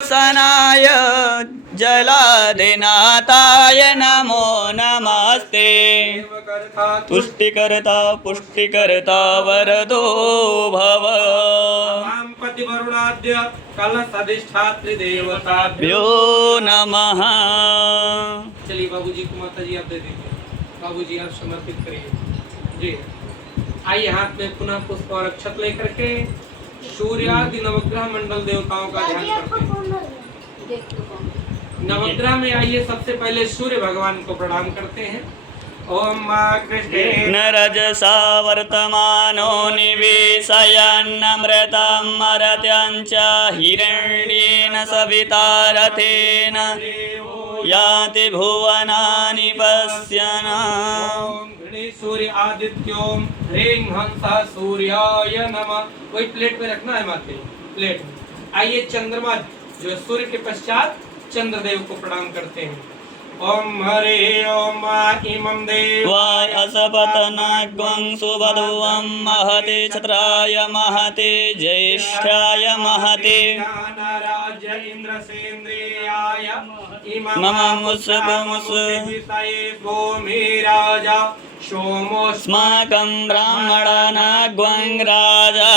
सनाय जलाधिनाथाय नमो नमस्ते। तुष्टिकर्ता पुष्टिकर्ता वरदो भव। पतिवरुणाद्य कलशधिष्ठात्री देवताभ्यो नमः। चलिए बाबूजी को माता जी आप दे दीजिए। बाबूजी आप समर्पित करिए जी। आइए हाथ में पुनः पुष्प और अक्षत लेकर के सूर्य आदि नवग्रह मंडल देवताओं का ध्यान करते हैं। नवग्रह में आइए सबसे पहले सूर्य भगवान को प्रणाम करते हैं। ओम कृष्ण रजसा वर्तमानो निवेशयन्नमृतं मर्त्यञ्च हिरण्येन सविता रथेन याति भुवनानि पश्यन्। सूर्य आदित्यों ह्रीं हंसा सूर्याय नमः। वही प्लेट पे रखना है माते, प्लेट में। आइए चंद्रमा जो सूर्य के पश्चात चंद्रदेव को प्रणाम करते हैं। ओम हरे ओम इमं देवाय असपतनाग्वं सुबधुवं महते छत्राय महते ज्येष्ठाय महते ज्ञानराज इंद्रसेन्द्रियाय राजा सोमोऽस्माकं ब्राह्मणानाग्वं राजा।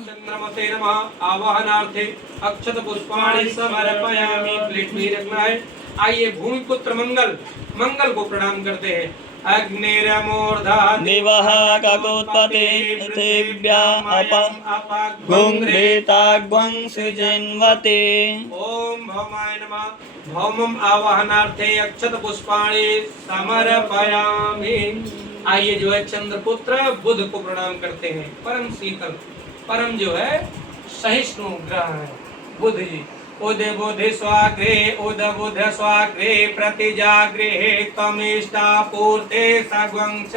चंद्रमते नमः। आवाहनार्थे अक्षत पुष्पाणि समर्पयामि। प्लेट में रखना है। आइए भूमिपुत्र मंगल मंगल को प्रणाम करते हैं। अग्निरमूर्धा दिवः ककुत्पते पृथिव्याः अपगुंग्रेताग्वं सृजन्वते। ओम भौमाय नमः। भौमम आवाहनार्थे अक्षत पुष्पाणि समर्पयामि। आइए जो है चंद्रपुत्र बुध को प्रणाम करते हैं। परम शीतल परम जो है सहिष्णु ग्रह है बुध जी। उद बुध स्वाग्रे उद बुध स्वाग्रे प्रतिजाग्रे तमिष्टा पूर्ते सग्वं च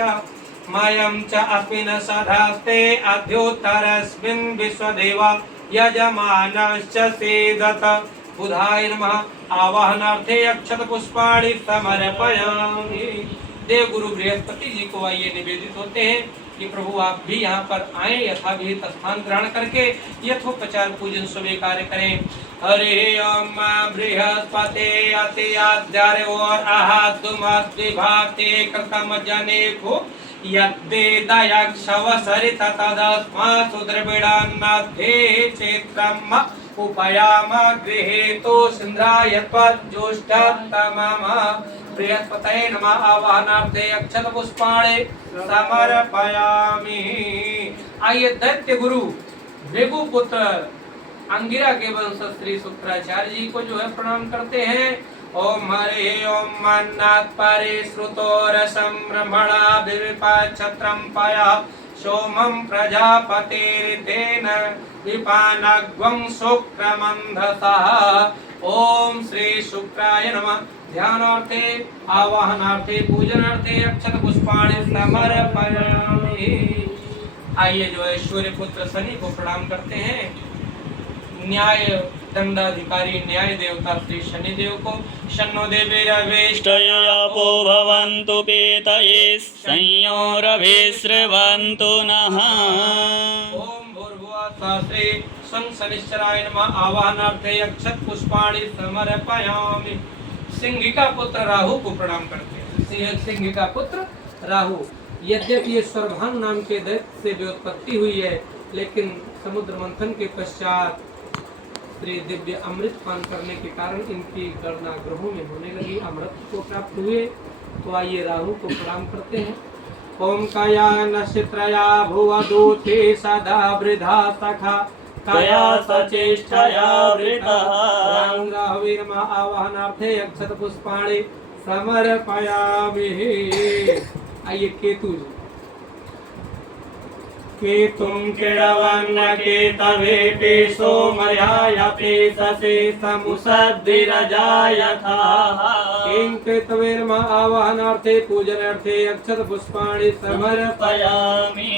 मयं च अस्मिन् सधास्ते अद्योत्तरस्मिन् विश्वदेवा यजमानश्च सेदत। बुधाय नमः। आवाहनार्थे अक्षत पुष्पाणि समर्पयामि। देव गुरु बृहस्पति जी को आइए निवेदित होते हैं कि प्रभु आप भी यहाँ पर आए, यथाविहित स्थान ग्रहण करके यथोपचार पूजन स्वीकार करें। हरे ओम बृहस्पते अति आद्यारे और आहद्दुमद्विभाते कृतम जनेभ्यो यद्वेदयक्षवसरित तदस्मासु द्रविडान्मध्ये चेत्रम् उपयाम गृहेतो सिंद्राय त्वज्ज्योष्ठतमः। बृहस्पतये नमः। आवाहनार्थे अक्षत पुष्पाणि समर्पयामि। आइए दैत्य गुरु भृगुपुत्र अंगिरा के वंश श्री शुक्राचार्य जी को जो है प्रणाम करते हैं। ओम हरे ओम अन्नात् परे श्रुतो रसं ब्रह्मणा विविपाच्छत्रं पया सोमं प्रजापतिरितेन विपानग्वं शुक्रमन्धसः। ओम श्री शुक्राय नमः। ध्यानार्थे आवाहनार्थे पूजनार्थे अक्षत पुष्पाणि समर्पयामि। आइए जो है सूर्य पुत्र शनि को प्रणाम करते हैं। न्याय दंडाधिकारी न्याय देवता श्री शनि देव को शन्नो देवीरवेष्टयापो भवन्तु पीतये संयोरभिस्रवन्तु नः। ओम भूर्भुवः सहस्रे सं शनिश्चराय नमः। आवाहनार्थे अक्षत पुष्पाणि समर्पयामि। सिंह का पुत्र राहु को प्रणाम करते हैं। सिंह का पुत्र राहु यद्यपि ये सर्वभान नाम के दैत्य से व्युत्पत्ति हुई है, लेकिन समुद्र मंथन के पश्चात श्री दिव्य अमृत पान करने के कारण इनकी गणना ग्रहों में होने लगी, अमृत को प्राप्त हुए। तो आइए राहु को प्रणाम करते हैं। ओम काया नक्षत्रया भुवदूते सदा वृद्धा सखा कया सचेष्टया वृतः। राहुवीरमा आवाहनार्थे अक्षत पुष्पाणि समर्पयामि। आइए केतु केतुं किड़वन्न केतवे पेशो मर्याय पेशसे समुसद्धिरजायथा। किं केतवेर्मा आवाहनार्थे पूजनार्थे अक्षत पुष्पाणि समर्पयामि।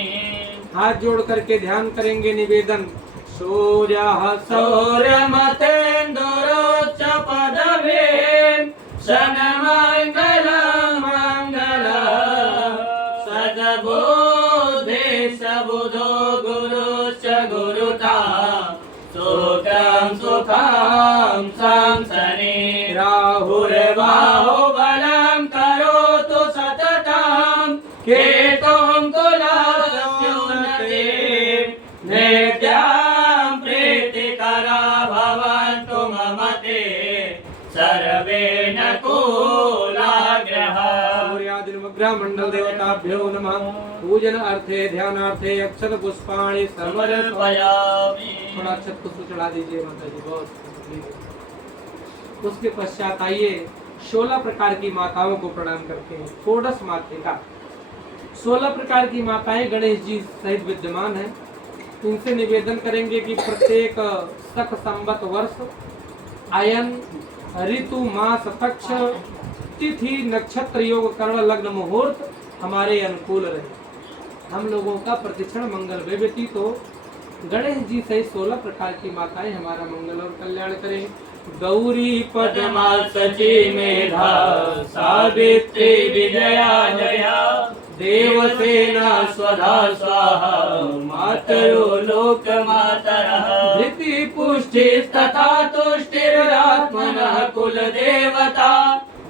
हाथ जोड़ करके ध्यान करेंगे। निवेदन सूर्यः सौर्यमतेन्दुरोच्च पदवे शनमङ्गलं मङ्गलं सद्बुद्धे सबुधो गुरुश्च गुरुता सुखं सुखं ॐ शं शनि राहुर्बाहुबलं करोतु सततं केतुं तुलास्योन्नते नित्यां प्रीतिकरा भवन्तु मम ते सर्वे न कुलाग्रह सूर्यादिनवग्रह मंडल देवताभ्यो नमः। पूजन अर्थे ध्यानार्थे अक्षत पुष्पाणि समर्पयामि। थोड़ा अक्षत पुष्प चढ़ा दीजिए माता जी, बहुत। उसके पश्चात आइए 16 प्रकार की माताओं को प्रणाम करते हैं। षोडश मातृका 16 प्रकार की माताएं गणेश जी सहित विद्यमान हैं। इनसे निवेदन करेंगे कि प्रत्येक सख संवत वर्ष आयन ऋतु मास पक्ष तिथि नक्षत्र योग कर्ण लग्न मुहूर्त हमारे अनुकूल रहे, हम लोगों का प्रतिक्षण मंगल वे व्यतीत हो। गणेश जी सहित 16 प्रकार की माताएं हमारा मंगल और कल्याण करें। गौरी पद्मा सची मेधा सावित्री विजया जया देवसेना स्वधा स्वाहा मातरो लोक मातरः धृति पुष्टिस्तथा तुष्टिरात्मनः कुल देवता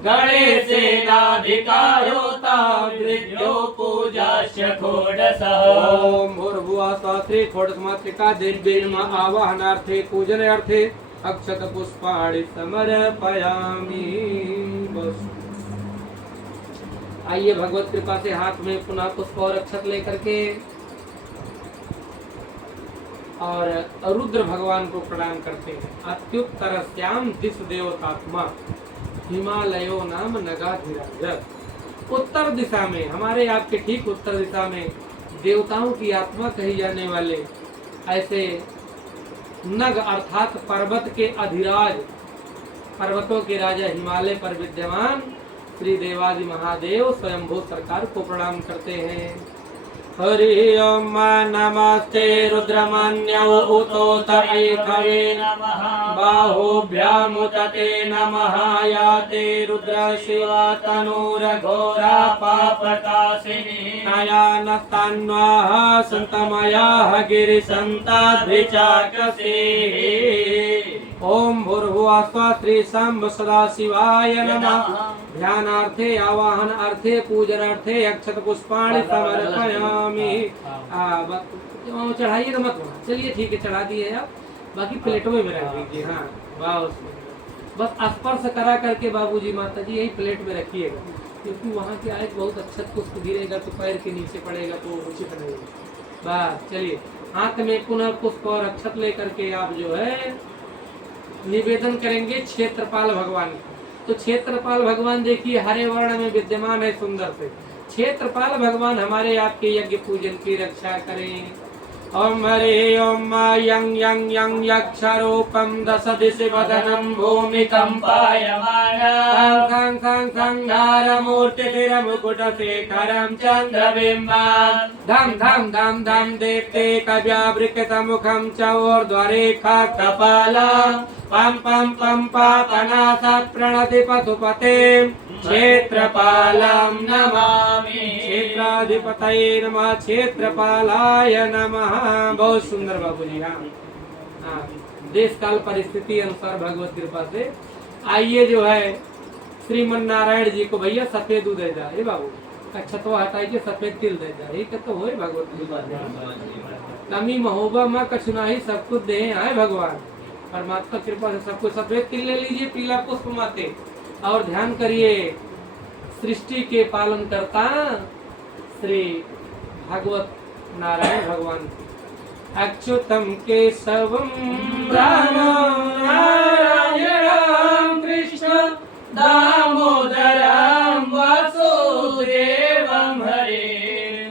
गणेशेनाधिकारोता मृत्यो पूजाश्च षोडशः। ओम भूर्भुवः स्वः श्री षोडश मातृका देवी नमः। आवाहनार्थे पूजनार्थे अक्षत पुष्पाणि समर्पयामि। बस आइए भगवत कृपा से हाथ में पुनः पुष्प और अक्षत लेकर के और रुद्र भगवान को प्रणाम करते हैं। अत्युत्तरस्याम दिश देवतात्मा हिमालयो नाम नगाधिराज। उत्तर दिशा में, हमारे आपके ठीक उत्तर दिशा में देवताओं की आत्मा कही जाने वाले ऐसे नग अर्थात पर्वत के अधिराज, पर्वतों के राजा हिमालय पर विद्यमान श्री देवादि महादेव स्वयंभू सरकार को प्रणाम करते हैं। हरि ओम नमस्ते रुद्रमन्यो उतोत ऐखवे नमः बाहुभ्यामुतते नमः। याते रुद्र शिवा तनूरघोरा पापकाशिनी नयानस्तन्वाः सन्तमयाः गिरिसन्ताद्विचाकसेः। ओम भूर्भुवः स्वः श्री सांब सदाशिवाय नमः। ध्यानार्थे आवाहन अर्थे पूजनार्थे अक्षत पुष्पाणि समर्पयामि। चढ़ाइए तो मत होना, चलिए ठीक है चढ़ा दिए आप, बाकी प्लेटों में रख दीजिए। हाँ वाह, बस स्पर्श करा करके बाबूजी माता जी यही प्लेट में रखिएगा, क्योंकि वहाँ के आए बहुत अक्षत पुष्प गिरेगा तो पैर के नीचे पड़ेगा तो उचित नहीं। बस चलिए हाथ में पुनः पुष्प और अक्षत लेकर के आप जो है निवेदन करेंगे क्षेत्रपाल भगवान का। तो क्षेत्रपाल भगवान देखिए हरे वर्ण में विद्यमान है सुंदर से। क्षेत्रपाल भगवान हमारे आपके यज्ञ पूजन की रक्षा करें। ओम हरे ओम यं यं यं यक्षरूपं दश दिशि वदनं भूमिकम्पायमानं खं खं खंगारमूर्तिभिरमुकुटशेखरं चन्द्रबिम्बं धं धं धं धं देप्ते कव्यावृकृतमुखं च ऊर्ध्वरेखा कपालं पं पं पं पापनाथ प्रणति पशुपते क्षेत्रपालं नमामि। क्षेत्राधिपतये नमः, क्षेत्रपालाय नमः। बहुत सुंदर बाबूजी। हाँ, देश काल परिस्थिति अनुसार भगवत कृपा से आइए जो है श्रीमन नारायण जी को भैया सफेद दूध दे जा बाबू, अक्षतवा हटाइए सफेद तिल दे जा, ये तो हो भगवत कृपा। कमी महोबा माँ कछुनाही सब कुछ दे आए भगवान, परमात्मा कृपा से सबको सफेद तिल ले लीजिए, पीला पुष्प माते और ध्यान करिए सृष्टि के पालन करता श्री भगवत नारायण भगवान। अच्युतम केशवम नारायणं कृष्ण दामोदरं वासुदेवं हरे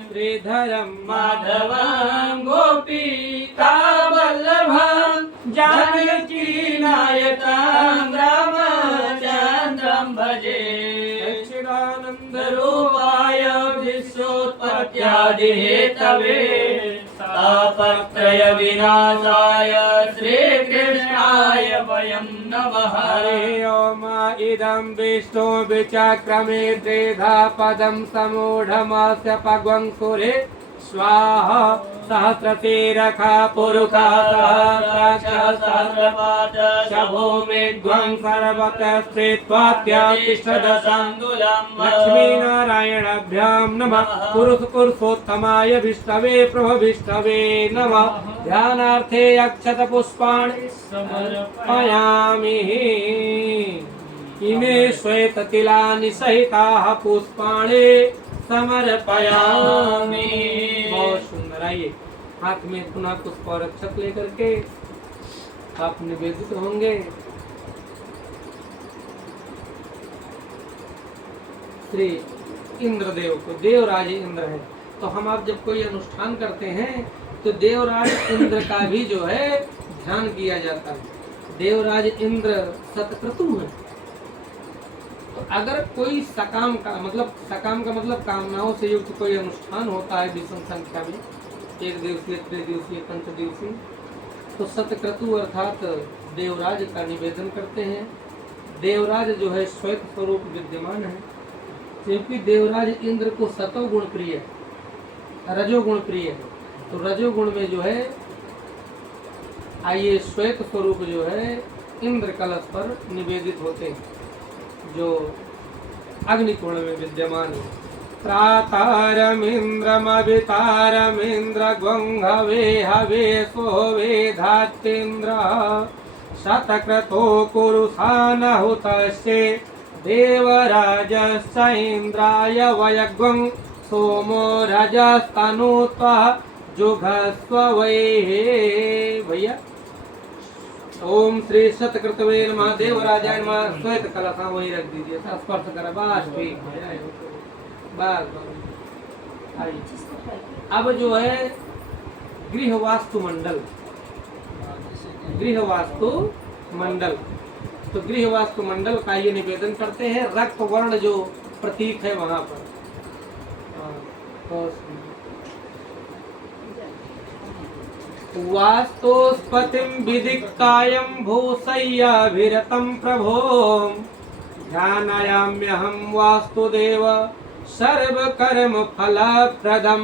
श्रीधरं माधवं गोपिका वल्लभं जानकी नायकं रामचन्द्रं भजे। सच्चिदानन्द रूपाय विश्वोत्पत्त्यादिहेतवे तापत्रय विनाशाय श्रीकृष्णाय वयं नमः। हरे ओम इदं विष्णु विचक्रमे त्रिधा पदं समूढमस्य पग्वं सुरे स्वाहा सहस्रशीरखा पुरुषा सहस्रपाद शभूमिध्वं सर्वतः स्थित्वात्यातिष्ठदशाङ्गुलं लक्ष्मीनारायणाभ्यां नमः पुरुषोत्तमाय विष्णवे प्रभविष्णवे नमः ध्यानार्थे अक्षतपुष्पाणि समर्पयामि इमे श्वेततिलानि सहिताः पुष्पाणि समर्पयामि। बहुत सुंदर। आइए हाथ में पुनः पुष्प और अक्षत लेकर के आप निवेदित होंगे। श्री इंद्रदेव को, देवराज इंद्र है, तो हम आप जब कोई अनुष्ठान करते हैं तो देवराज इंद्र का भी जो है ध्यान किया जाता है। देवराज इंद्र सतक्रतु है। तो अगर कोई सकाम का मतलब कामनाओं से युक्त कोई अनुष्ठान होता है विषम संख्या में, 1 दिवसीय, 3 दिवसीय, 5 दिवसीय, तो सतक्रतु अर्थात देवराज का निवेदन करते हैं। देवराज जो है श्वेत स्वरूप विद्यमान है, क्योंकि देवराज इंद्र को सतोगुण प्रिय है, रजोगुण प्रिय है। तो रजोगुण में जो है आइए श्वेत स्वरूप जो है इंद्र कलश पर निवेदित होते हैं, जो अग्निकुंड में विद्यमान है। प्रातारमिन्द्रमभितारमिन्द्र ग्वंघवे हवे सोवे धात्रेन्द्र शतक्रतो कुरुसानहुतस्य देवराजस्य इन्द्राय वयग्वं सोमो रजस्तनुत्वा जुघस्व वै। भैया ओम श्री सतकृतवे नमः देवराजाय नमः। श्वेत कलशा वही रख दीजिए, स्पर्श करा बस ठीक है। बस आइए अब जो है गृहवास्तु मंडल, गृहवास्तु मंडल, तो गृहवास्तु मंडल का ये निवेदन करते हैं। रक्त वर्ण जो प्रतीक है वहां पर वास्तुस्पतिं विदिक्तायं भूसय्याभिरतं प्रभो ध्यानायाम्यहं वास्तुदेव सर्वकर्म फलप्रदं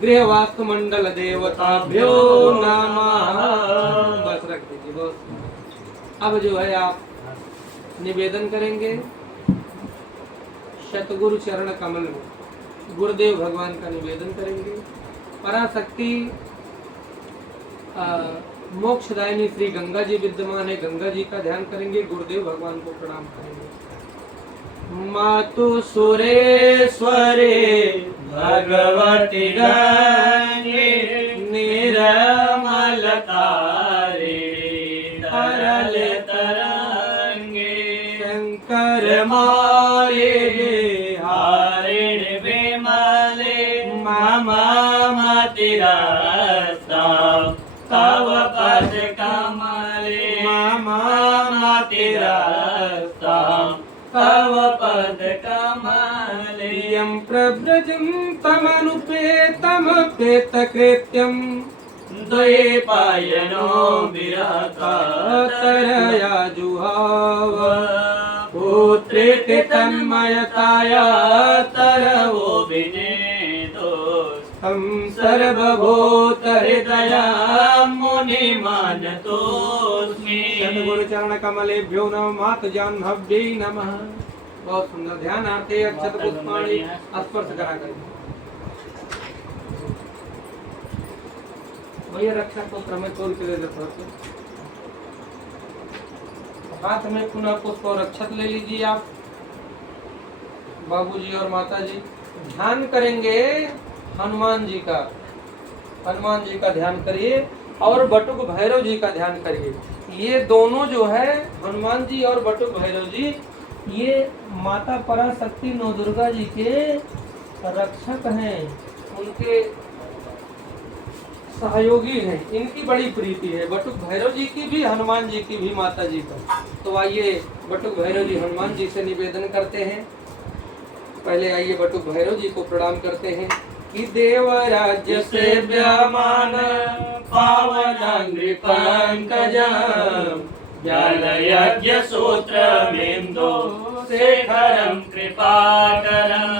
गृहवास्तु मंडल देवताभ्यो नमः। बस रख दीजिए बस। अब जो है आप निवेदन करेंगे शतगुरु चरण कमल में, गुरुदेव भगवान का निवेदन करेंगे। पराशक्ति मोक्षदायिनी श्री गंगा जी विद्यमान है, गंगा जी का ध्यान करेंगे। गुरुदेव भगवान को प्रणाम करेंगे। मातु सुरेश्वरे भगवती गंगे निर्मलतारे तरल तरंगे शंकर मारे हारिण विमले ममा मतिरस्ता तव पद कमले ममा मतिरस्ता तव पद कमले यं प्रव्रजं तमनुपेतमपेतकृत्यं द्वैपायनो विरहता तरया जुहाव पुत्रेति तन्मयताया तरवो विनेदो हम सर्वभूतहृदया मुनिमानतोऽस्मि। सद्गुरु चरण कमलेभ्यो नमः। मातु जाह्नव्यै नमः। बहुत सुंदर। ध्यानार्थे अक्षत पुष्पाणि स्पर्श करा करें। भैया रक्षा पुत्र में तोड़ के दे देते। हाथ में पुनः पुष्प और अक्षत ले लीजिए आप। बाबूजी और माता जी ध्यान करेंगे हनुमान जी का। हनुमान जी का ध्यान करिए और बटुक भैरव जी का ध्यान करिए। ये दोनों जो है हनुमान जी और बटुक भैरव जी, ये माता पराशक्ति नौ दुर्गा जी के रक्षक हैं, उनके सहयोगी हैं। इनकी बड़ी प्रीति है बटुक भैरव जी की भी, हनुमान जी की भी, माता जी का। तो आइए बटुक भैरव जी हनुमान जी से निवेदन करते हैं। पहले आइए बटुक भैरव जी को प्रणाम करते हैं कि देवराज्य से व्यामान पावनांग्रि पंकजं ज्ञान यज्ञ सूत्र बिंदु शेखरं कृपाकरं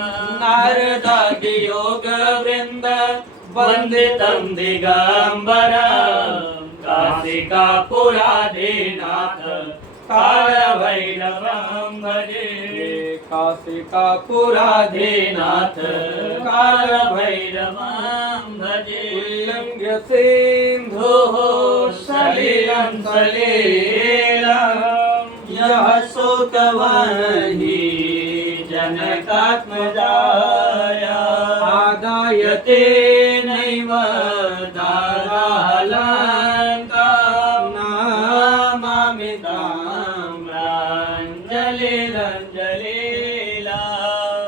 नारदादि योग वृंद वंदितं दिगंबरं काशिकापुराधीनाथ कालभैरवं भजे काशिकापुराधीनाथ कालभैरवं भजे उल्लङ्घ्य सिन्धोः सलिलं सलीलं यः शोकवाहिनी जनकात्मजाया आदायते नैव दारालङ्कां नमामि ताम्राञ्जलिरञ्जलिला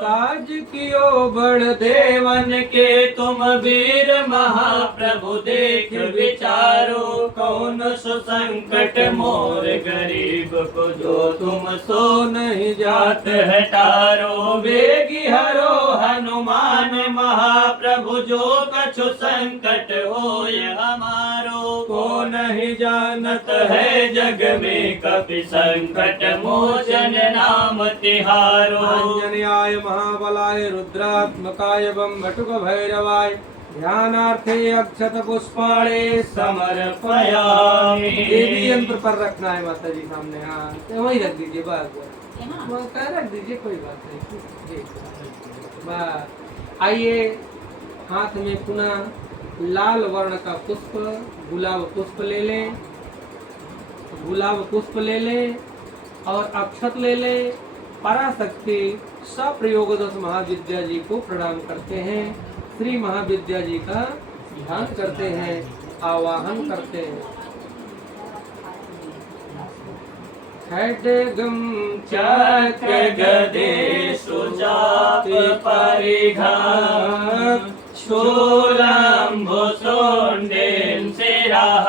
काज कियो बड़ देवन के तुम वीर महाप्रभु देख विचारो कौन सो संकट मोर गरीब को जो तुम सो नहीं जात है टारो वेगी हरो हनुमान महाप्रभु जो कछु संकट होय हमारो को नहीं जानत है जग में कपि संकट मोचन नाम तिहारो आंजनेयाय महाबलाय रुद्रात्मकाय बम बटुक भैरवाय ध्यानार्थे अक्षत पुष्पाणे समर्पयामि। देवी यंत्र पर रखना है माता जी सामने। हाँ वही रख दीजिए बस रख दीजिए कोई बात नहीं। बस आइए हाथ में पुनः लाल वर्ण का पुष्प गुलाब पुष्प ले लें। गुलाब पुष्प ले लें और अक्षत ले लें। पराशक्ति सप्रयोगदश महाविद्या जी को प्रणाम करते हैं। श्री महाविद्या जी का ध्यान करते हैं, आवाहन करते हैं। खड्गं चक्र गदे सुचाप परिघं शूलं भुसुण्डीं शिरः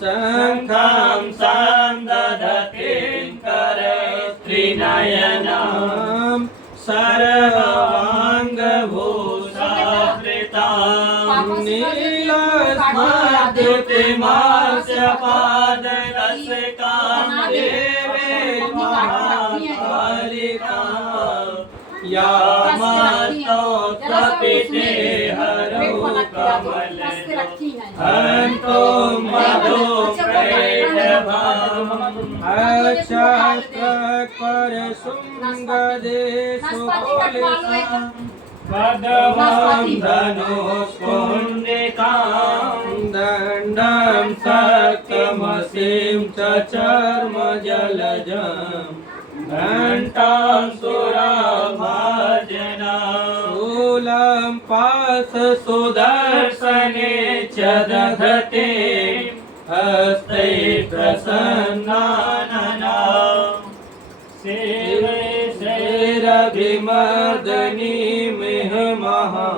शङ्खं सन्दधतीं करे त्रिनयनं सर्वाङ्गभूषावृतां नीलस्मद्युतिमास्यपादरसिकां देवीं महाकालिकां यामस्तोत्रपिते हरौ कमलजो हन्तुं मधुप्रैरभाम् अक्षत्रकरशृङ्गदेशु कुलिसां पद्मं धनुष्कुण्डिकां दण्डं सक्तमसिं च चर्मजलजम् घण्टां सुराभाजनां शूलं पाशसुदर्शने च दधते हस्ते प्रसन्नाननां शिवे शैरभिमर्दनीमिह महा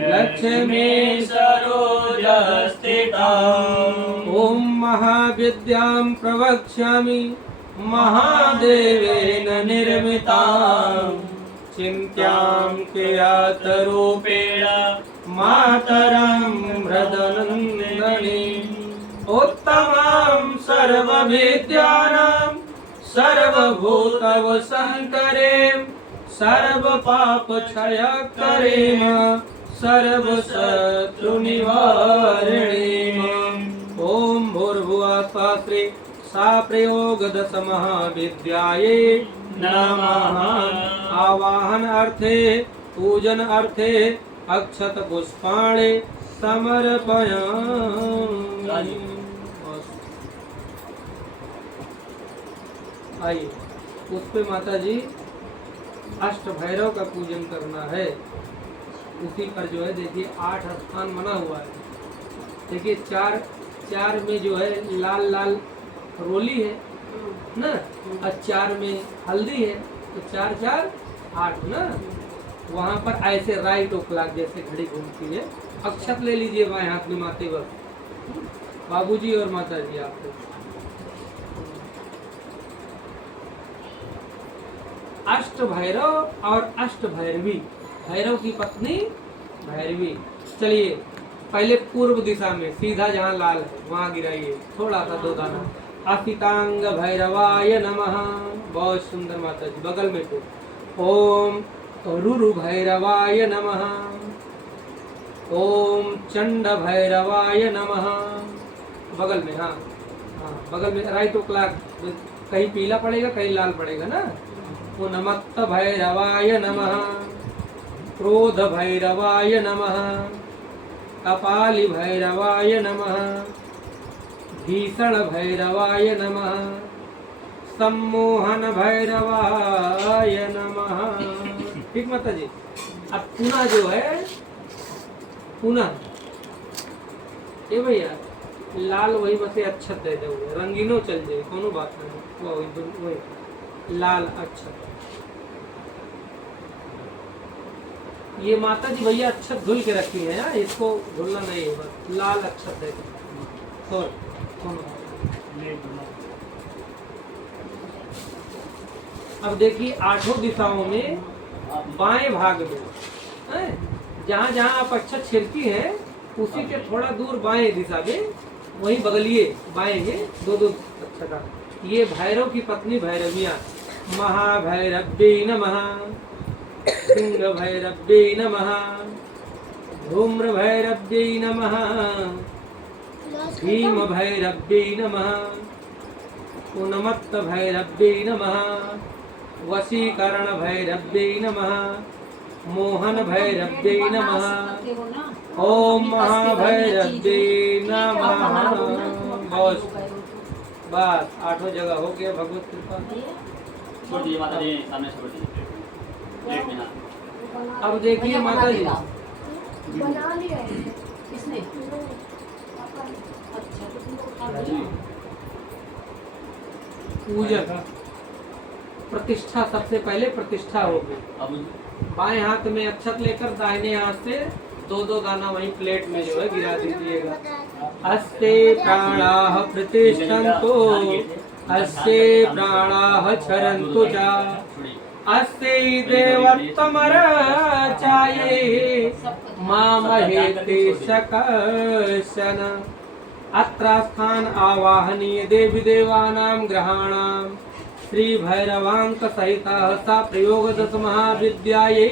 लक्ष्मी सरोजस्थिताम् ॐ महाविद्यां प्रवक्ष्यामि महादेवेन निर्मितां चिन्त्यां कियातरूपेण मातरं हृदनन्दनीम् उत्तमां सर्वविद्यानां सर्वभूतवसङ्करीं सर्वपापक्षयकरीं सर्वशत्रुनिवारिणीम् ॐ भूर्भुवः स्वस्ति सा प्रयोगदश महाविद्याये नमः। आवाहन अर्थे पूजन अर्थे अक्षत पुष्पाणि समर्पयामि। आइए उस पे माता जी अष्ट भैरव का पूजन करना है। उसी पर जो है देखिए 8 स्थान बना हुआ है। देखिए चार में जो है लाल लाल रोली है ना, और 4 में हल्दी है, तो 4 4 8 ना। वहाँ पर ऐसे राइट ओ क्लॉक जैसे घड़ी घूमती है। अक्षत ले लीजिए बाएं हाथ में माते वक्त, बाबूजी और माता जी आपको। अष्ट भैरव और अष्ट भैरवी, भैरव की पत्नी भैरवी। चलिए पहले पूर्व दिशा में सीधा जहाँ लाल है वहाँ गिराइए थोड़ा सा 2 दाना, असितांग भैरवाय नमः। बहुत सुंदर माता जी, बगल में तो ओम रुरु भैरवाय नमः। ओम चंड भैरवाय नमः। बगल में, हाँ हाँ बगल में, राइट ओ क्लॉक, कहीं पीला पड़ेगा कहीं लाल पड़ेगा ना। उन्मत्त भैरवाय नमः। क्रोध भैरवाय नमः। कपाली भैरवाय नमः। भीषण भैरवाय नमः। सम्मोहन भैरवाय नमः। ठीक माता जी। अब पुनः जो है, पुनः ये भैया लाल वही बसे अच्छत दे दो, रंगीनो चल जाए, कोनो बात नहीं, वही लाल अच्छत। ये माता जी भैया अच्छत धुल के रखी है यार, इसको धुलना नहीं है, बस लाल अच्छत दे दो। अब देखिए आठों दिशाओं में बाएं भाग में, जहाँ जहाँ आप अच्छत छिड़की है उसी के थोड़ा दूर बाएं दिशा में, वही बगलिए बाएं में दो दो अच्छा। ये भैरव की पत्नी भैरवियाँ, महाभैरव्यै नमः। सिंह भैरव्यै नमः। धूम्र भैरव्यै नमः। भीम भैरव्यै नमः। उन्मत्त भैरव्यै नमः। वशीकरण भैरव्यै नमः। मोहन भैरव्यै नमः। ओम महाभैरव्यै नमः। बस आठों जगह हो गया, भगवत कृपा। छोड़ दीजिए माता जी, सामने छोड़ दीजिए प्लेट में। हाँ अब देखिए माता जी, बना लिया है किसने? अच्छा तो तुम लोग खा लो। पूजन प्रतिष्ठा, सबसे पहले प्रतिष्ठा होगी। अब बाएं हाथ में अक्षत लेकर दाहिने हाथ से दो दो दाना वही प्लेट में जो है गिरा दीजिएगा। अस्ते प्राणाः प्रतिष्ठन्तो, अस्ते प्राणाः क्षरन्तु च, अस्ते देवत्वमर्चाये मामहेते सकशन। अत्रास्थान आवाहनीय देवी देवानां ग्रहाणां श्री भैरवांक सहिता सा प्रयोग दश महाविद्यायै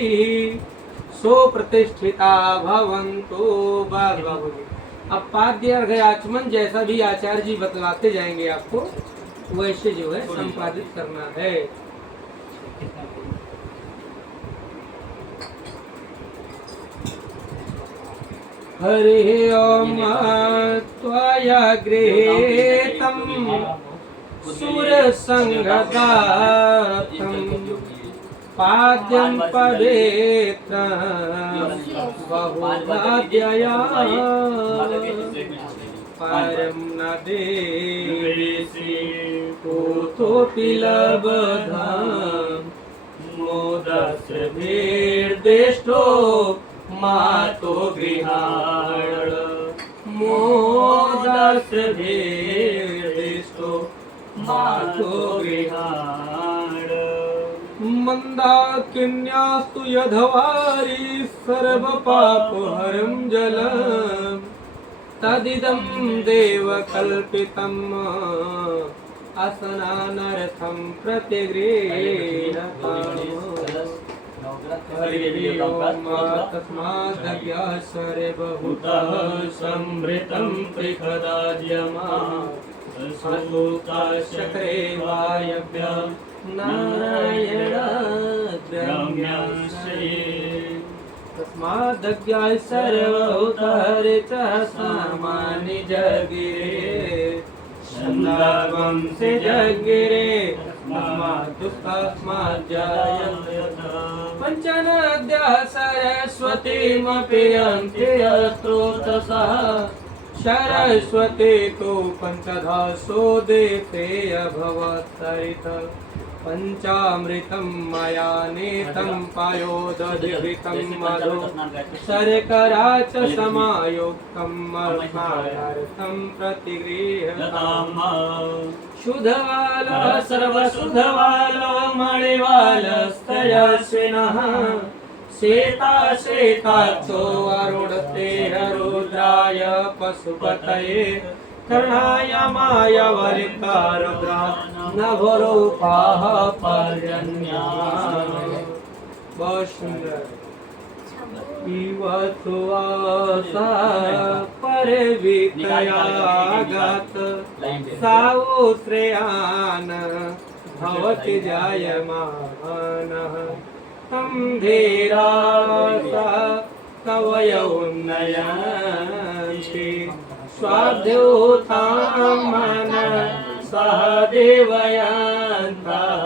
सो प्रतिष्ठिता भवन्तु। बाग बाबूजी, अब पाद्य अर्घ्य आचमन जैसा भी आचार्य जी बतलाते जाएंगे आपको, वैसे जो है संपादित करना है। हरि ओम त्वया गृहीतं सुरसंगदातं पाद्यं पवित्रं बहुभाग्यया परं न देवेसि कोऽपि लब्धं मोदस्य निर्दिष्टो मातो गृहाण मोदस्य निर्दिष्टो मातो गृहाण। मंदाकिन्यास्तु यधवारी सर्वपापहरं जलम् तदिदं देवकल्पितम् असनानर्थं प्रतिगृह्यताम्। तस्मादज्ञः सर्वभूतः संवृतं त्रिपदाद्यमाशक्रे वायव्य नारायणाद्रम्याश्रये। तस्मादज्ञः सर्वभूतः सामान्य जगिरे संदागं से जगिरे पंचनद्यः सरस्वतीमपि अन्ते स्रोतसः सरस्वती तु पंचधा सोदेते अभवत् सरित पंचामृतं मया नीतं पायोदधितं मधु शर्करा च समायुक्तं मर्मार्थं प्रतिगृह्यताम्। शुद्धवालः सर्वशुद्धवालो मणिवालस्तयस्विनः श्वेता श्वेताक्षो अरुणते रुद्राय पशुपतये कर्णायमाय वलितारुद्रा नभरूपाः पर्जन्या। बहुत सुंदर। इव सुवासा परवितयागत सावो श्रेयान् भवति जायमानः तं धीरासा कवयो नयन्ति स्वाद्योतां मनसः देवयन्तः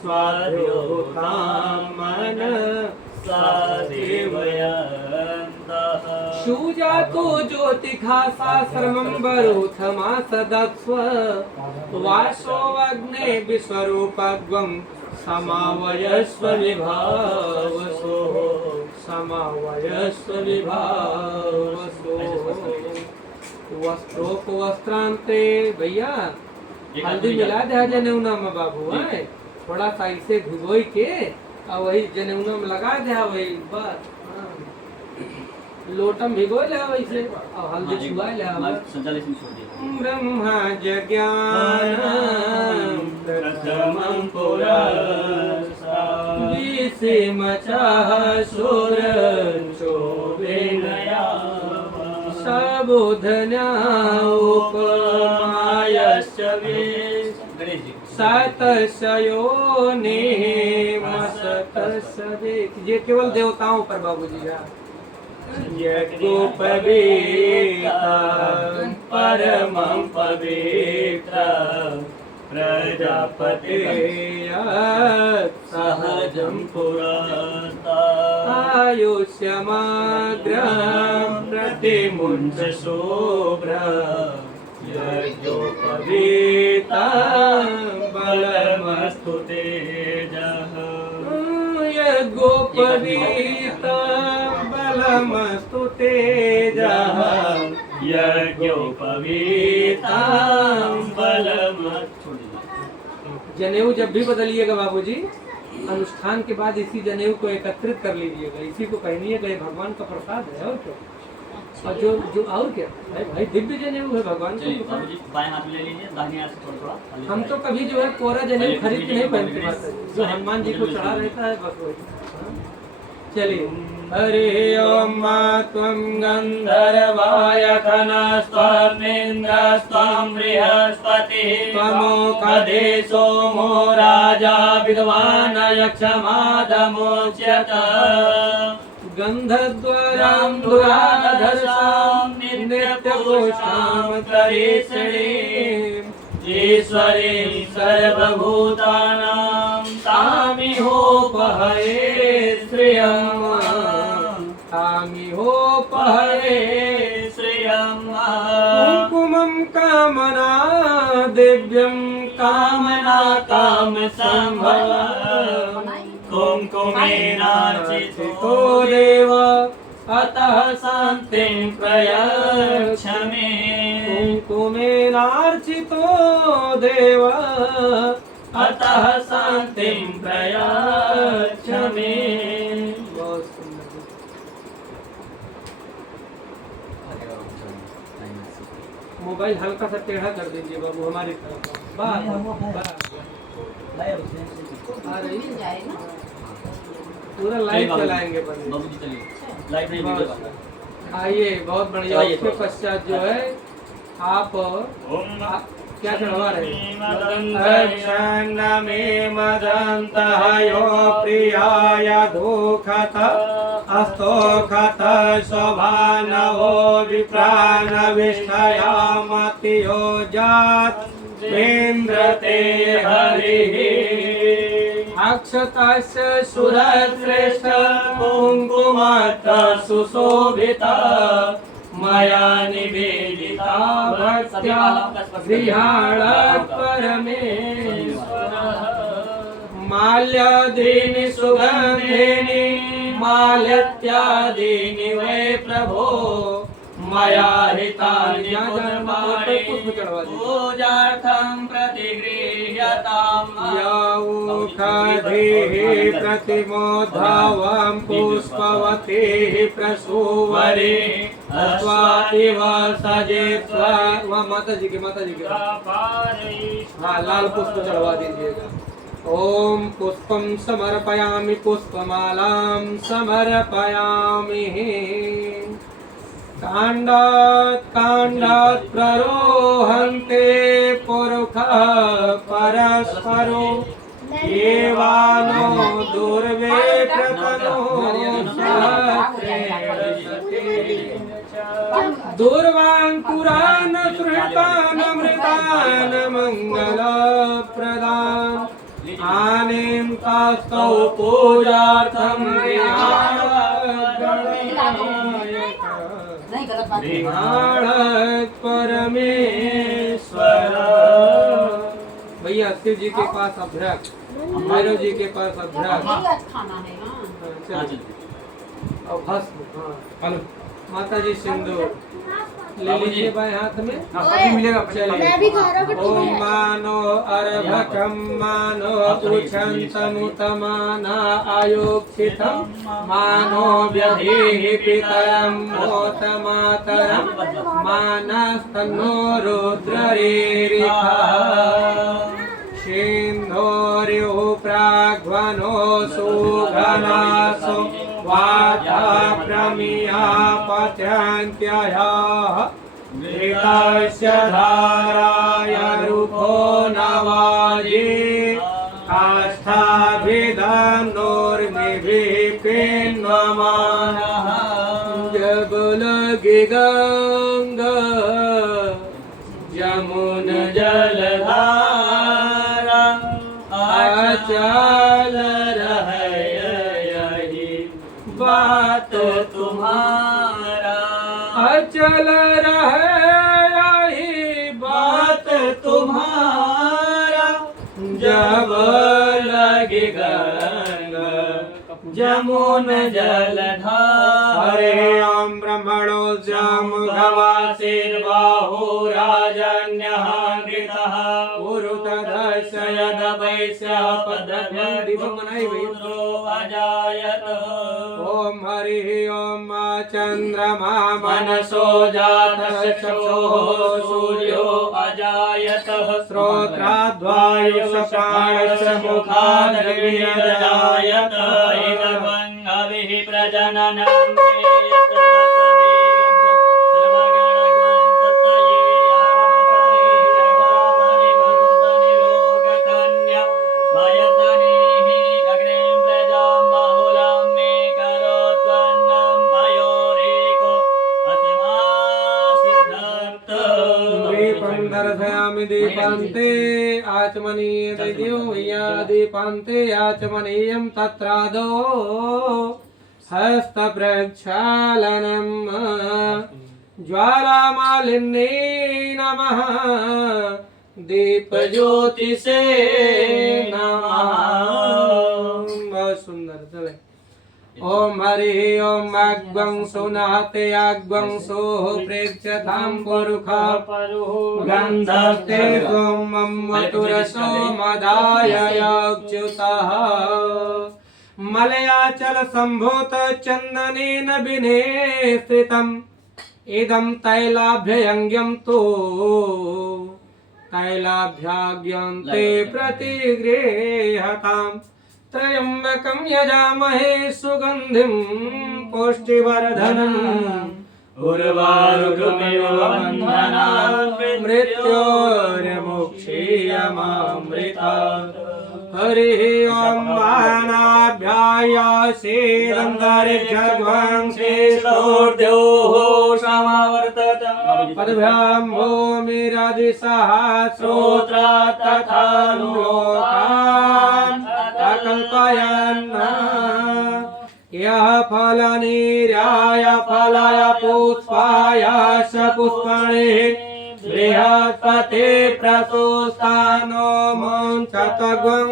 स्वाद्योतां मनसः देवयन्तः। शुजातो ज्योतिघासा श्रमं वरोथमा सदत्स्व वासो अग्ने विश्वरूपग्वं समावयस्व विभावसो समावयस्व विभावसो। वस्त्रोपवस्त्रांते भैया हल्दी मिला दे जनेऊना में बाबू है थोड़ा सा इसे भिगोई के और वही जनेऊना में लगा दे वही बस लोटम भिगो ले वैसे और हल्दी छुआ ले ब्रह्मा जज्ञानं प्रथमं पुरस्तात् विसीमचः सुरचोभिनया सबोधन्या उपमायश्च सतस्य योनिमसतस्य देख। ये केवल देवताओं पर बाबूजी है। यज्ञोपवीतं परमं पवित्रं प्रजापते सहजं पुरस्तात् आयुष्यमग्रं प्रतिमुञ्च शुभ्रं यज्ञोपवीतं बलमस्तु तेजः यज्ञोपवीतं बलमस्तु तेजः यज्ञोपवीतं बलमस्तु। जनेऊ जब भी बदलिएगा बाबूजी अनुष्ठान के बाद इसी जनेऊ को एकत्रित कर लीजिएगा, इसी को पहनिएगा। ये भगवान का प्रसाद है और क्या। और जो जो और क्या है भाई दिव्य जनेऊ है भगवान को। बाएं हाथ में ले लीजिए, दाहिने हाथ से थोड़ा थोड़ा। हम तो कभी जो है कोरा जनेऊ खरीद के नहीं पहनते माता जी, जो हनुमान जी को चढ़ा रहता है बस वही। चलिए हरि ओम त्वं गंधर्वाय खनस्त्वमिन्द्रस्त्वं बृहस्पतिः त्वमोखदे सोमो राजा विद्वान् यक्षमादमोच्यत गंधद्वारां दुराधर्षां नित्यपुष्टां करेशणीं ईश्वरीं सर्वभूतानां तामिहोपहरे श्रियं तामिहोपहरे श्रियं। कुङ्कुमं कामना दिव्यं कामना कामसम्भवम् कुङ्कुमेनार्चितो देव अतः शान्तिं प्रयच्छ मे। कुङ्कुमेनार्चितो देव अतः शान्तिं प्रयच्छ मे। मोबाइल हल्का सा टेढ़ा कर दीजिए बाबू हमारी तरफ। आ रही है पूरा लाइव चलाएंगे बाबूजी चलिए लाइव नहीं वीडियो। आइए बहुत बढ़िया। उसके पश्चात जो है आप क्या चढ़वा रहे हैं? मदन्तः यो प्रियाय दुःखत अस्तोखत शोभानवो विप्राणविष्ठयामतियो जात इन्द्रते हरिः अक्षतस्य सुरश्रेष्ठ कुङ्कुमत सुशोभिता मया निवेदिता भक्त्या गृहाणात् परमेश्वरः माल्यादीनि सुगन्धीनि माल्यत्यादीनि वै प्रभो मया हितानि कर्माणि पूजार्थं प्रतिगृह्य यावुखाधेः प्रतिमोद्धावं पुष्पवतेः प्रसूवरे अथवा इव सजेत्वा। वहाँ माता जी के हाँ लाल पुष्प चढ़वा दीजिएगा। ओम पुष्पम समर्पयामि पुष्पमालां समर्पयामि। काण्डात् प्ररोहन्ते पुरुखः परस्परो एवानो दुर्वे प्रतनो दूरवान् पुराण श्रुतान् अमृतान् मंगलप्रदान् आनें तास्तौ पूजार्थं गृहाणः परमेश्वर। भैया शिव जी के पास अभ्रक, भैरव जी के पास अभ्रक और भस्म। हाँ माता जी सिंदूर ले लीजिए बाएं हाथ में। मैं भी खा रहा हूँ। ओम मानो अर्भकं मानो उच्छन्तमुतमाना आयोक्षितं मानो व्यधीः पितरं मोतमातरं मानस्तन्नो रुद्ररीरिः सिन्धोर्यो प्राग्वनो सुघनासो वाचा प्रमिया पत्यन्त्ययः घृतस्य धाराय रूपो नवाजे काष्ठाभिधानोर्मिभिः पिन्वमानः जब लगे गंगा जमुन जलधारा अचल रहे यही बात तुम्हारा। अचल रहे यही बात तुम्हारा जब लगे गंगा जमुन जलधारा। हरे ओम ब्रह्मणो जमुघवासिर्बाहो राजन्यः घृतः उरुतधस्य यदवैश्यः पदभ्यं दिवं नैवेद्यो अजायत। ओम हरिः ओम चन्द्रमा मनसो जातः चक्षुः सूर्यो अजायतः श्रोत्राद्वायुः प्राणस्य मुखादग्निरजायत। इदमङ्गभिः प्रजननं दीपान्ते आचमनीय दैव्यो भैया दीपान्ते आचमनीयं तत्रादो हस्त प्रक्षालनम् ज्वालामालिन्ये नमः दीप ज्योतिषे नमः। बहुत सुंदर चले। ओम हरि ओम अग्वंसो नाते अग्वंसो प्रेक्षतां पुरुखा गन्धस्ते सोमं मधुरसो मदाय अच्युतः मलयाचल संभूत चन्दनेन विनेस्थितम् इदं तैलाभ्ययङ्ग्यं तो तैलाभ्याग्यं ते प्रतिगृह्यताम् त्र्यम्बकं यजामहे सुगन्धिं पुष्टिवर्धनम् उर्वारुकमिव बन्धनान् मृत्योर्मुक्षीयमामृतात्। हरिः ओम बाणाभ्यायासेरन्तरिक्षध्वंसेस्तोर्द्योः समावर्तत पदभ्यां भूमिरदिशः श्रोत्रात् तथा लोकान् अकल्पयन् यः फलनिर्याय फलाय पुष्पाय स पुष्पणे बृहस्पति प्रसूस्तानो मुञ्चतगुं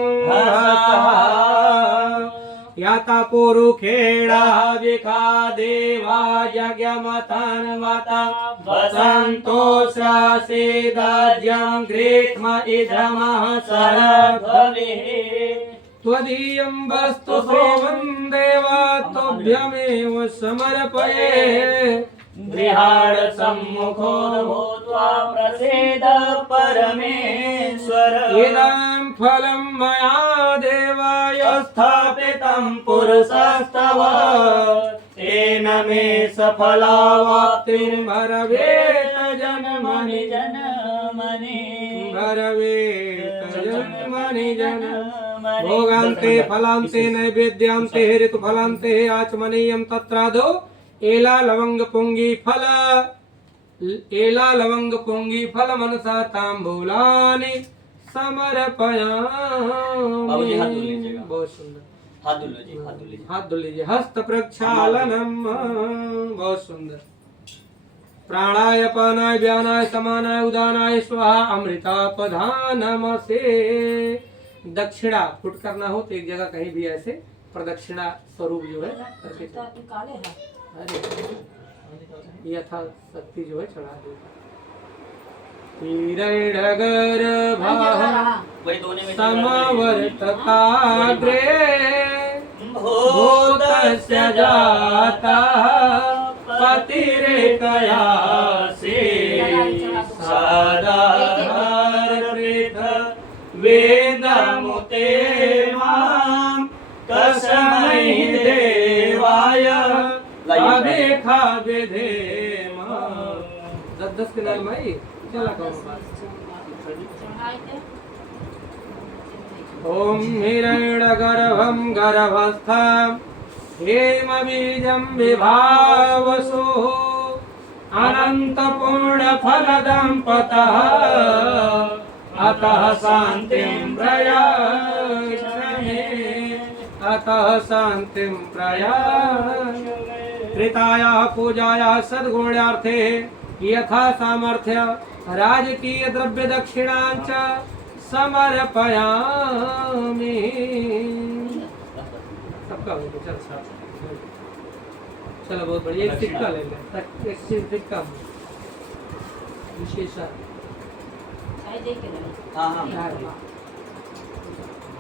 याता पुरुखेड़ा विखा देवा यज्ञमतन वता वसंतो स्यासेदाज्यं ग्रीष्म इधमः सरभवे त्वदीयं वस्तु सेवं देवा तुभ्यमेव समर्पये गृहाण सम्मुखो भूत्वा प्रसीद परमेश्वर इदं फलं मया देवाय स्थापितं पुरुषस्तव तेन मे सफलावाप्तिं भरवेत जन्मनि जनमनि भरवेत जन्मनि जनमनि भोगान्ते फलान्ते नैवेद्यान्ते ऋतुफलान्ते आचमनीयं तत्रादौ एला लवंग पुंगी फल मनसा तांबूलानि समर्पयामि। बहुत सुंदर। हाथ धुल लीजिए, हाथ धुल लीजिए। हाथ धुल लीजिए। हस्त प्रक्षालनम बहुत सुंदर। प्राणाय पानाय व्यानाय समानाय उदानाय स्वाहा अमृतापधानमसे। दक्षिणा फुट करना हो तो एक जगह कहीं भी ऐसे प्रदक्षिणा स्वरूप जो है करके अरे यथा शक्ति जो है चढ़ा दे। समवर्तकाग्रे भूतस्य जाता पतिरेकयासे सदाधारित वेदमुते मां तस्मै देवाय अभिखा विधेम। 10 के नाम आई चला करो। ओम हिरण्यगर्भं गर्भस्थं हेमबीजं विभावसो अनन्तपूर्णफलदं पतः अतः शान्तिं प्रयाक्षमे अतः शान्तिं प्रयाक्षमे। कृतायाः पूजायाः सद्गुण्यार्थे यथा सामर्थ्य राजकीय द्रव्य दक्षिणांच समर्पयामि। सबका हो गया। चलो बहुत बढ़िया। एक सिक्का ले ले। एक सिक्का विशेष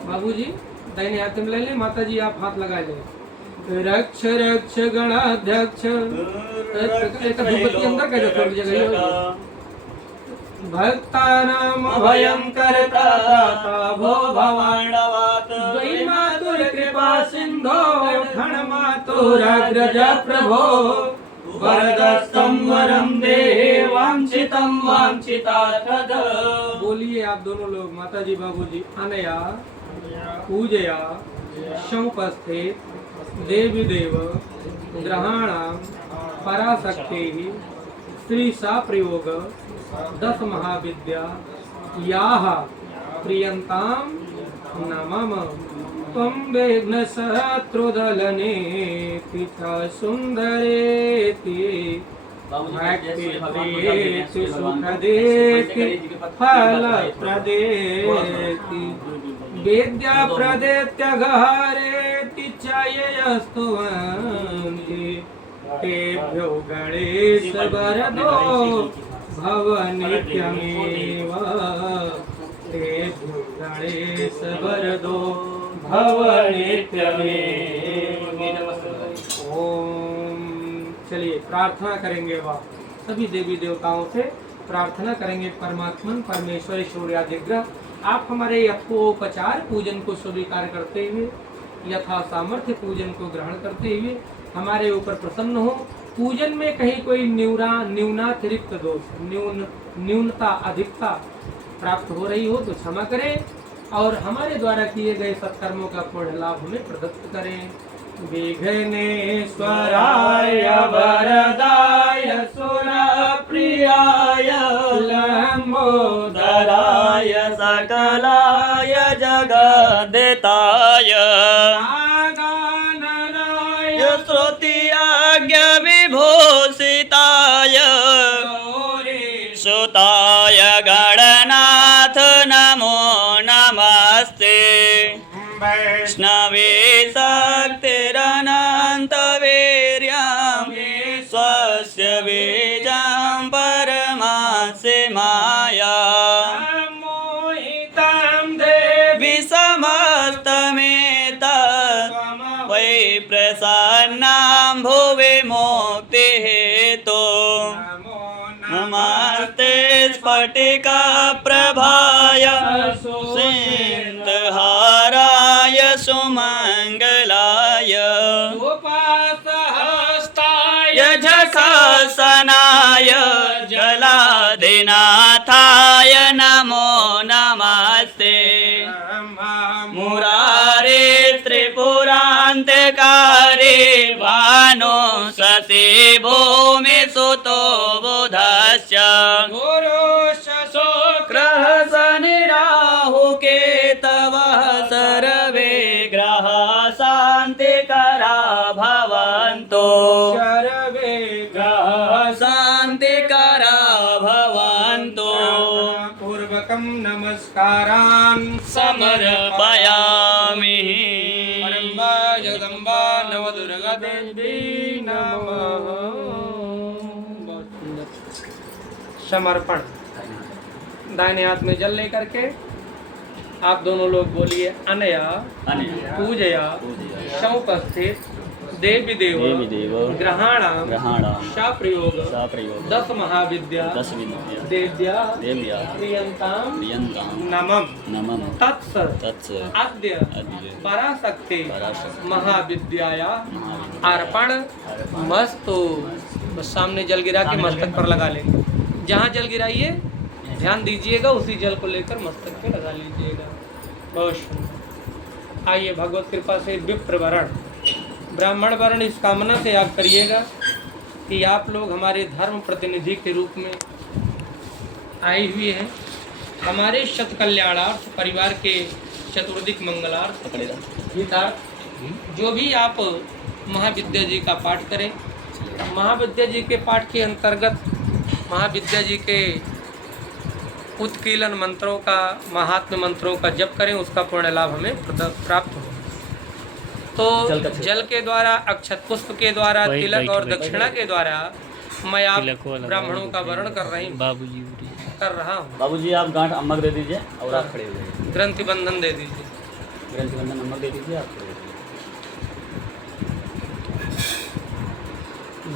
बाबूजी दाहिने हाथ में ले ले। माता जी आप हाथ लगा ले। रक्ष रक्ष गणाध्यक्ष एक धूपति अंदर कैसे थोड़ी जगह भक्तानाम अभयं करता भो भवाण्डवात मातुर कृपा सिंधो ठण मातुरग्रज प्रभो वरदस्तं वरं देहे वांछितं वांछितार्थद। बोलिए आप दोनों लोग। माताजी बाबूजी अनया पूजया समुपस्थे देवी देव ग्रहाणां पराशक्ति श्री सा प्रयोग 10 महाविद्या याः प्रियंतां नमः। त्वं विघ्नशत्रुदलने पिता सुंदरेति भक्तिप्रियेति सुखदेति फलप्रदेति विद्याप्रदेत्यगहरेति च यस्तुवन्ति तेभ्यो गणेश वरदो भव नित्यमेव तेभ्यो गणेश वरदो भव नित्यमेव। ओम। चलिए प्रार्थना करेंगे। वह सभी देवी देवताओं से प्रार्थना करेंगे। परमात्मन परमेश्वर सूर्यादिग्रह आप हमारे यथोपचार पूजन को स्वीकार करते हुए यथा सामर्थ्य पूजन को ग्रहण करते हुए हमारे ऊपर प्रसन्न हो। पूजन में कहीं कोई न्यूनातिरिक्त दोष न्यूनता अधिकता प्राप्त हो रही हो तो क्षमा करें और हमारे द्वारा किए गए सत्कर्मों का पूर्ण लाभ हमें प्रदत्त करें। विघ्नेश्वराय वरदाय सुरप्रियाय लंबोदराय सकलाय जगदेताय नागाननाय श्रुतियाज्ञ विभूषिताय सुताय गणनाथ नमो नमस्ते। वैष्णवे शक्तिरनन्तवीर्यं स्वस्य बीजं परमास्य माया मोहितं देवी समस्तमेतत् वै प्रसन्नां भुवि मुक्तिहेतु नमस्ते स्फटिकाप्रभाय सिन्धहाराय सुमङ्गलाय उपासहस्ताय यजकासनाय जलादिनाथाय नमो नमस्ते मुरारे त्रिपुरान्तकारे भानो सति भूमि सुतो बुधस्य ग्रह शनि राहु केतवः सर्वे ग्रह शान्तिकरा भवन्तु सर्वे ग्रह शान्तिकरा भवन्तु पूर्वकं नमस्कारान् समर्पयामि परम्बा जगदम्बा नवदुर्गा देवी नमः। समर्पण। दाहिने हाथ में जल लेकर के आप दोनों लोग बोलिए अनया पूजया समुपस्थित देवी देव ग्रहाणाम सप्रयोग 10 महाविद्या देव्या प्रियंताम नमः तत्सत् अद्य पराशक्ति महाविद्याया अर्पण मस्तु। बस सामने जल गिरा के मस्तक पर लगा लेंगे। जहाँ जल गिराइए ध्यान दीजिएगा, उसी जल को लेकर मस्तक पे लगा लीजिएगा। बहुत सुंदर। आइए भगवत कृपा से विप्र वर्ण ब्राह्मण वर्ण इस कामना से याद करिएगा कि आप लोग हमारे धर्म प्रतिनिधि के रूप में आए हुए हैं। हमारे शत कल्याणार्थ परिवार के चतुर्दिक मंगलार्थ हितार्थ जो भी आप महाविद्या जी का पाठ करें, महाविद्या जी के पाठ के अंतर्गत महाविद्या जी के उत्कीलन मंत्रों का महात्म्य मंत्रों का जप करें, उसका पूर्ण लाभ हमें प्राप्त हो। तो जल के द्वारा, अक्षत पुष्प के द्वारा, तिलक और दक्षिणा के द्वारा मैं आप ब्राह्मणों का वर्ण कर रहा हूँ। बाबूजी आप गांठ अम्मक दे दीजिए और आप खड़े हो जाइए। ग्रंथि बंधन दे दीजिए। ग्रंथि बंधन अम्मक दे दीजिए, आप खड़े हो जाइए।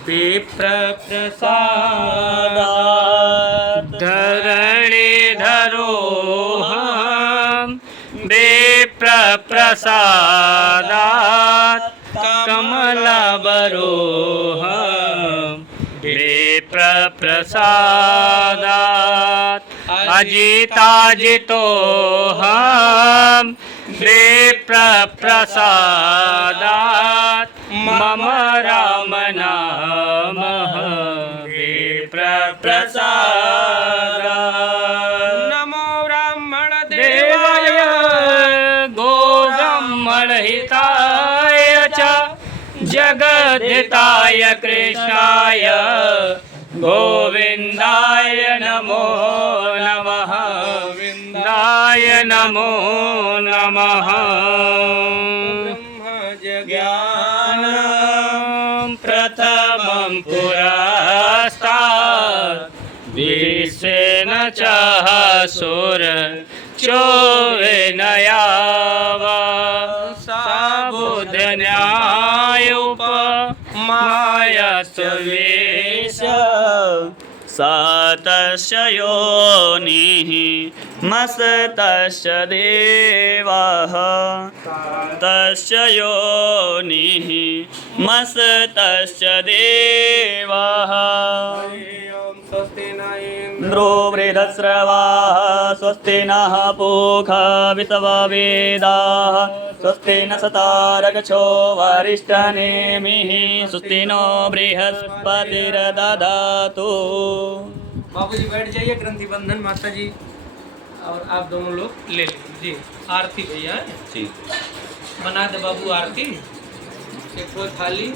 विप्र प्रसादात् धरणीधरोऽहं विप्र प्रसादात् कमलबरोऽहं विप्र प्रसादात् अजिताजितोऽहं विप्र प्रसादात् मम राम नामः विप्र प्रसादात्। नमो ब्राह्मण देवाय गोब्राह्मण हिताय च जगद्धिताय कृष्णाय गोविन्दाय नमो नमः गोविन्दाय नमो नमः। ज्ञानं प्रथमं पुरस्तात् विश्वेन चः सुर चोवेनयावा सा बुद्धन्यायोपमाया सुवेश सातस्य योनिः मस्तस्य देवः तस्य योनिः मस्तस्य देवः। इन्द्रो वृधस्रवाः स्वस्ति नः पूषा विश्वा वेदाः स्वस्ति न सतारगच्छो वरिष्ठनेमिः स्वस्ति नो बृहस्पतिर्दधातु। बाबूजी बैठ जाइए। ग्रंथि बंधन माता जी और आप दोनों लोग ले लीजिए। आरती भैया जी बना दे बाबू आरती। एक थाली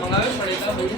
मंगावे पड़ेगा भैया।